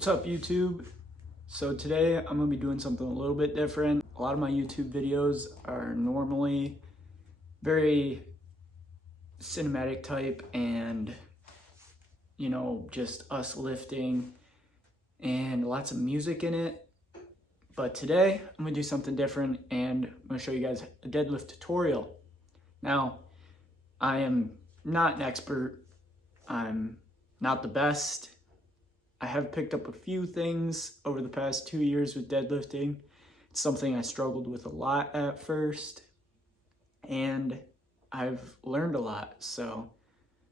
What's up, YouTube? So today I'm gonna be doing something a little bit different. A lot of my YouTube videos are normally very cinematic type and, just us lifting and lots of music in it. But today I'm gonna do something different and I'm gonna show you guys a deadlift tutorial. Now, I am not an expert. I'm not the best. I have picked up a few things over the past 2 years with deadlifting. It's something I struggled with a lot at first, and I've learned a lot. So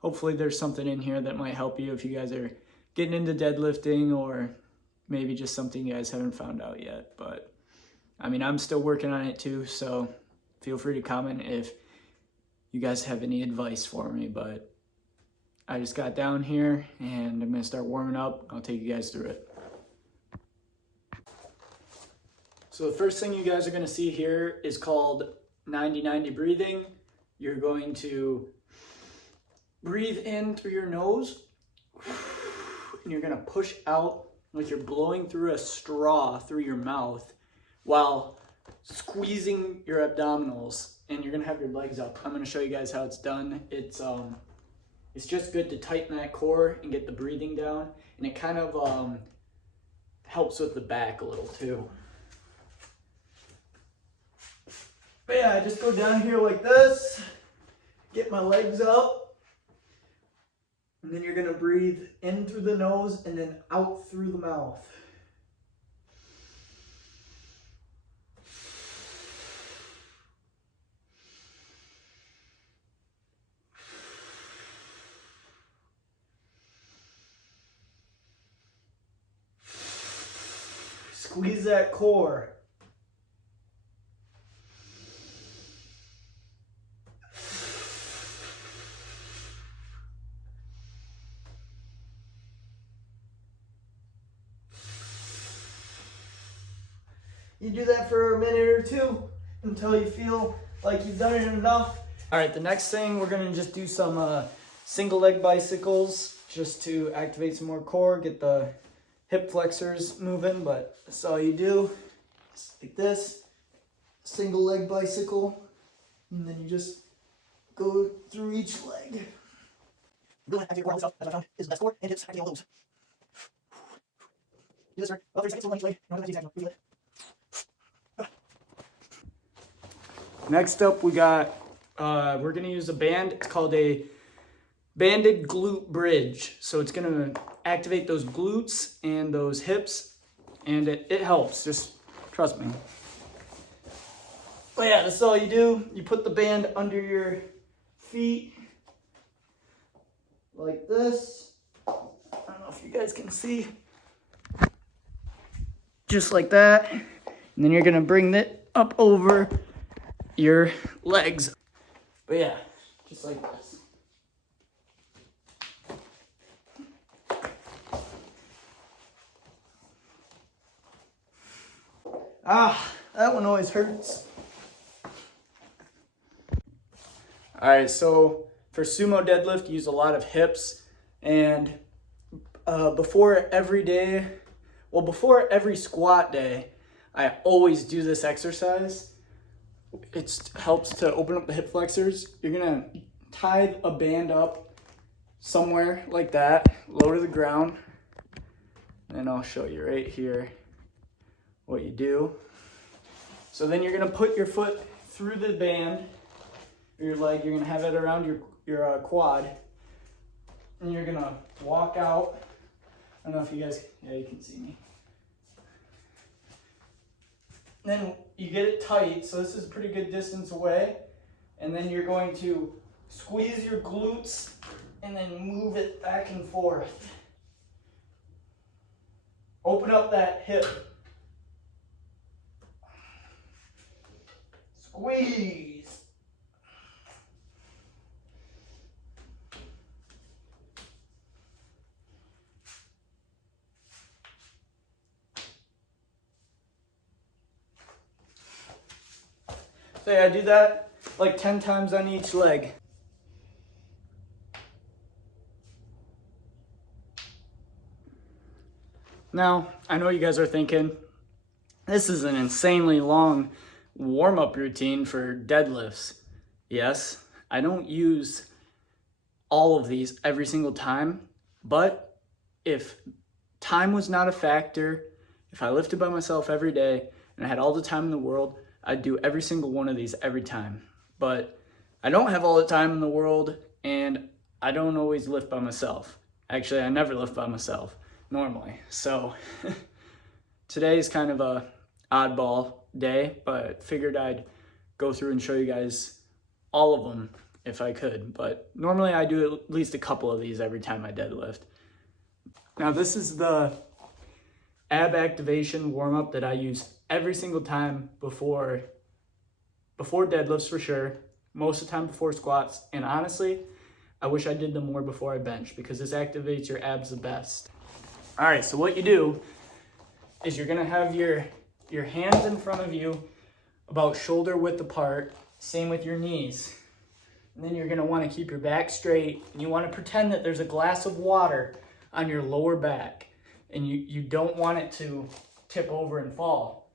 hopefully there's something in here that might help you if you guys are getting into deadlifting, or maybe just something you guys haven't found out yet. But I'm still working on it too, so feel free to comment if you guys have any advice for me. But I just got down here and I'm gonna start warming up. I'll take you guys through it. So the first thing you guys are gonna see here is called 90-90 breathing. You're going to breathe in through your nose and you're gonna push out like you're blowing through a straw through your mouth while squeezing your abdominals, and you're gonna have your legs up. I'm gonna show you guys how it's done. It's just good to tighten that core and get the breathing down, and it kind of helps with the back a little too. But yeah, I just go down here like this, get my legs up, and then you're gonna breathe in through the nose and then out through the mouth. Squeeze that core. You do that for a minute or two until you feel like you've done it enough. All right, the next thing, we're gonna just do some single leg bicycles just to activate some more core, get the hip flexors moving. But that's all you do. It's like this, single leg bicycle, and then you just go through each leg. Really activate core all this stuff, as I found, is the best core and hips, activate all those. Do this for about 30 seconds on each leg. No, that's easy. Next up, we got, we're gonna use a band. It's called a banded glute bridge. So it's gonna activate those glutes and those hips, and it helps, just trust me. But yeah, that's all you do. You put the band under your feet like this. I don't know if you guys can see. Just like that. And then you're gonna bring it up over your legs. But yeah, just like this. That one always hurts. All right, so for sumo deadlift, you use a lot of hips, and before every squat day, I always do this exercise. It helps to open up the hip flexors. You're gonna tie a band up somewhere like that, low to the ground, and I'll show you right here what you do. So then you're gonna put your foot through the band, or your leg. You're gonna have it around your quad, and you're gonna walk out. I don't know if you guys, yeah, you can see me. Then you get it tight, so this is a pretty good distance away, and then you're going to squeeze your glutes and then move it back and forth. Open up that hip. Squeeze. So yeah, I do that like 10 times on each leg. Now, I know you guys are thinking, this is an insanely long warm-up routine for deadlifts. Yes, I don't use all of these every single time, but if time was not a factor, if I lifted by myself every day and I had all the time in the world, I'd do every single one of these every time. But I don't have all the time in the world, and I don't always lift by myself. Actually, I never lift by myself normally. So today is kind of a oddball day, but figured I'd go through and show you guys all of them if I could. But normally I do at least a couple of these every time I deadlift. Now this is the ab activation warm-up that I use every single time before deadlifts for sure, most of the time before squats, and honestly, I wish I did them more before I bench because this activates your abs the best. All right, so what you do is you're gonna have your hands in front of you about shoulder width apart, same with your knees. And then you're gonna wanna keep your back straight, and you wanna pretend that there's a glass of water on your lower back, and you don't want it to tip over and fall.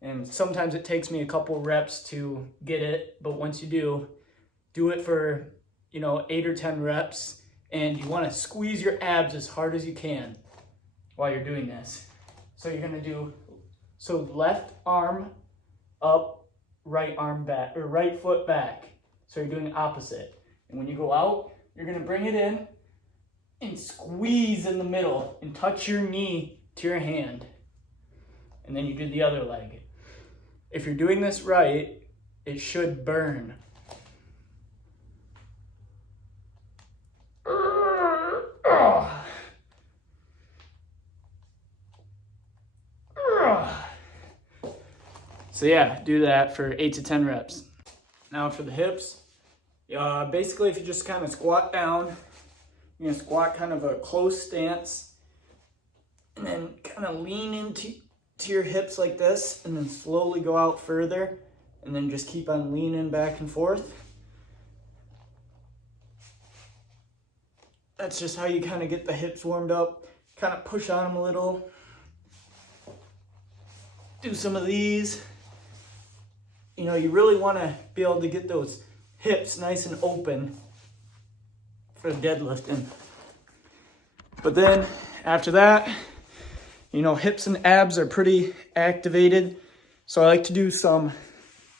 And sometimes it takes me a couple reps to get it, but once you do it for 8 or 10 reps, and you wanna squeeze your abs as hard as you can while you're doing this. So you're gonna do, left arm up, right arm back, or right foot back. So you're doing opposite. And when you go out, you're gonna bring it in and squeeze in the middle and touch your knee to your hand. And then you do the other leg. If you're doing this right, it should burn. So yeah, do that for 8 to 10 reps. Now for the hips, basically if you just kind of squat down, you're gonna squat kind of a close stance, and then kind of lean into your hips like this, and then slowly go out further, and then just keep on leaning back and forth. That's just how you kind of get the hips warmed up. Kind of push on them a little. Do some of these. You really want to be able to get those hips nice and open for deadlifting. But then after that, hips and abs are pretty activated. So I like to do some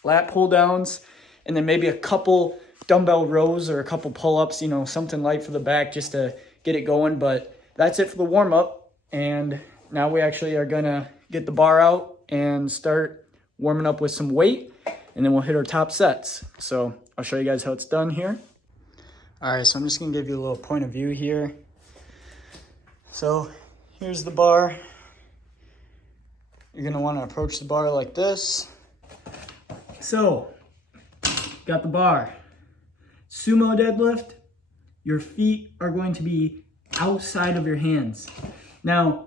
lat pull downs and then maybe a couple dumbbell rows or a couple pull-ups, something light for the back just to get it going. But that's it for the warm-up. And now we actually are gonna get the bar out and start warming up with some weight, and then we'll hit our top sets. So I'll show you guys how it's done here. All right, so I'm just gonna give you a little point of view here. So here's the bar. You're gonna wanna approach the bar like this. So, got the bar. Sumo deadlift, your feet are going to be outside of your hands. Now,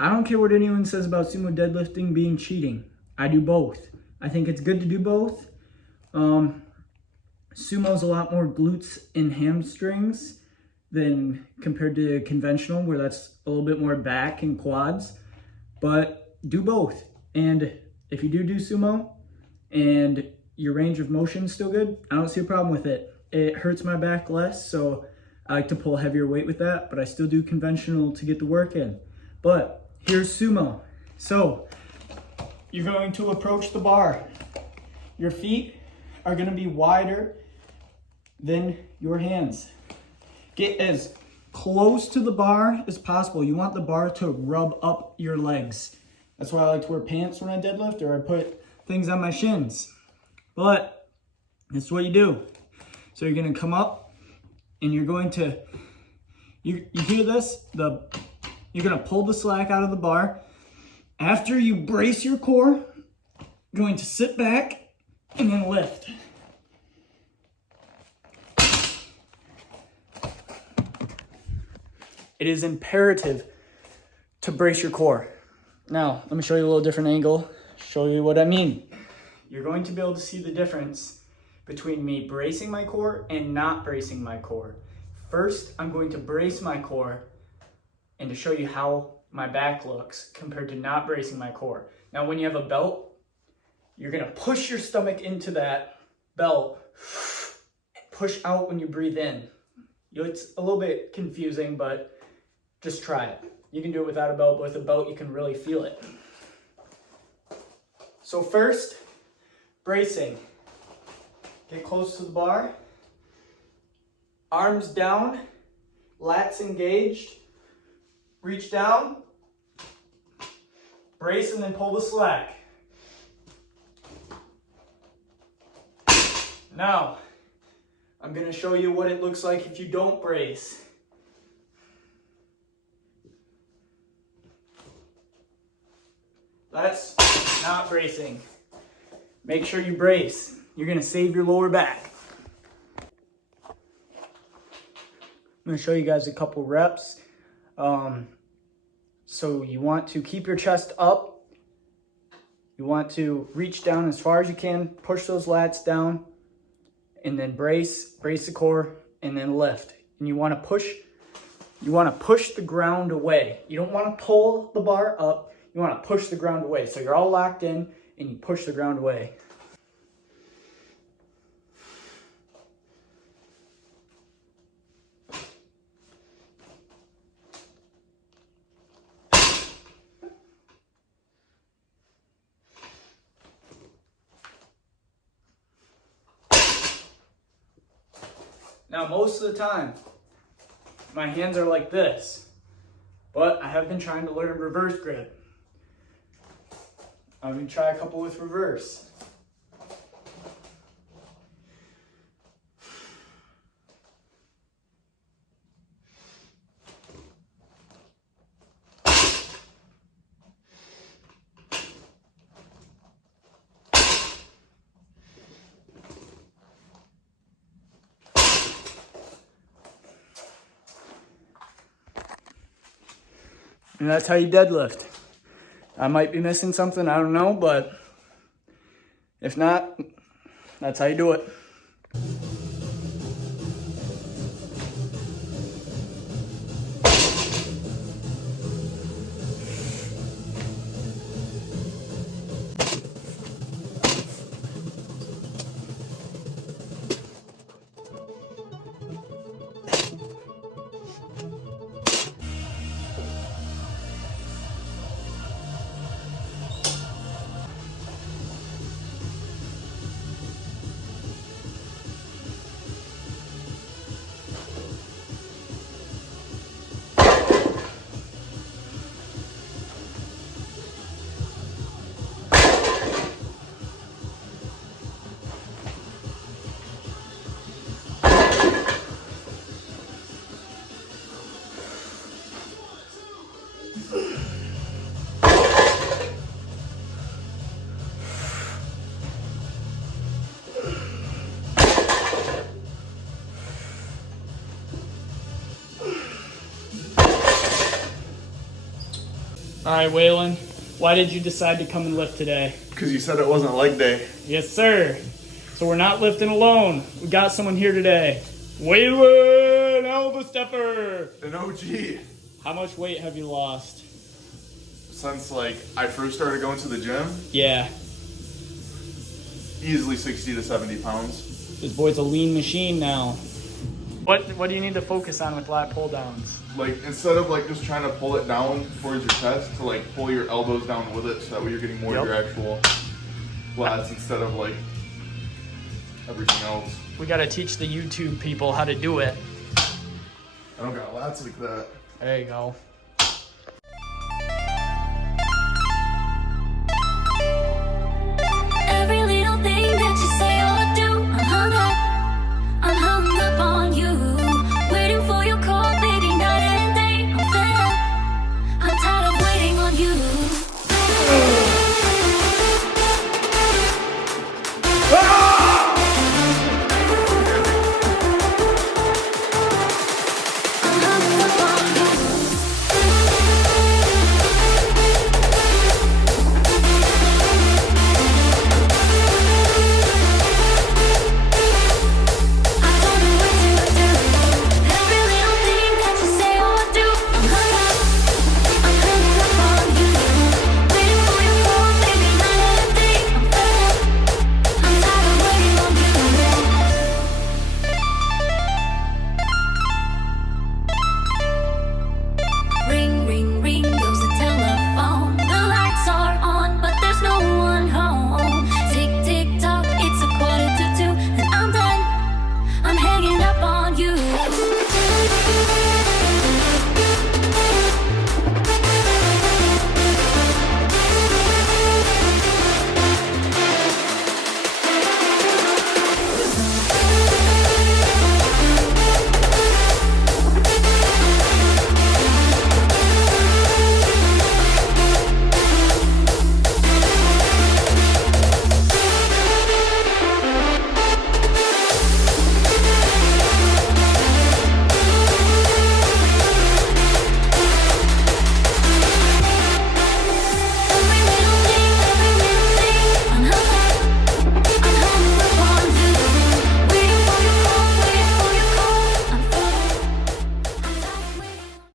I don't care what anyone says about sumo deadlifting being cheating. I do both. I think it's good to do both. Sumo's a lot more glutes and hamstrings than compared to conventional, where that's a little bit more back and quads. But do both. And if you do sumo and your range of motion is still good, I don't see a problem with it. It hurts my back less, so I like to pull heavier weight with that, but I still do conventional to get the work in. But here's sumo. So you're going to approach the bar. Your feet are gonna be wider than your hands. Get as close to the bar as possible. You want the bar to rub up your legs. That's why I like to wear pants when I deadlift, or I put things on my shins. But that's what you do. So you're gonna come up and you're going to, you hear this? You're gonna pull the slack out of the bar. After you brace your core, you're going to sit back and then lift. It is imperative to brace your core. Now, let me show you a little different angle, show you what I mean. You're going to be able to see the difference between me bracing my core and not bracing my core. First, I'm going to brace my core, and to show you how my back looks compared to not bracing my core. Now, when you have a belt, you're gonna push your stomach into that belt and push out when you breathe in. It's a little bit confusing, but just try it. You can do it without a belt, but with a belt, you can really feel it. So first, bracing. Get close to the bar. Arms down, lats engaged. Reach down, brace, and then pull the slack. Now, I'm going to show you what it looks like if you don't brace. That's not bracing. Make sure you brace. You're going to save your lower back. I'm going to show you guys a couple reps. So you want to keep your chest up. You want to reach down as far as you can, push those lats down, and then brace the core, and then lift. And you want to push the ground away. You don't want to pull the bar up. You want to push the ground away. So you're all locked in and you push the ground away. Now, most of the time, my hands are like this, but I have been trying to learn reverse grip. I'm going to try a couple with reverse. And that's how you deadlift. I might be missing something, I don't know, but if not, that's how you do it. All right, Waylon, why did you decide to come and lift today? Because you said it wasn't leg day. Yes, sir. So we're not lifting alone. We got someone here today. Waylon Elbow Stepper. An OG. How much weight have you lost? Since I first started going to the gym, Yeah. easily 60 to 70 pounds. This boy's a lean machine now. What do you need to focus on with lat pull downs? Instead of just trying to pull it down towards your chest, to pull your elbows down with it, so that way you're getting more of your actual lats instead of everything else. We gotta teach the YouTube people how to do it. I don't got lats like that. There you go.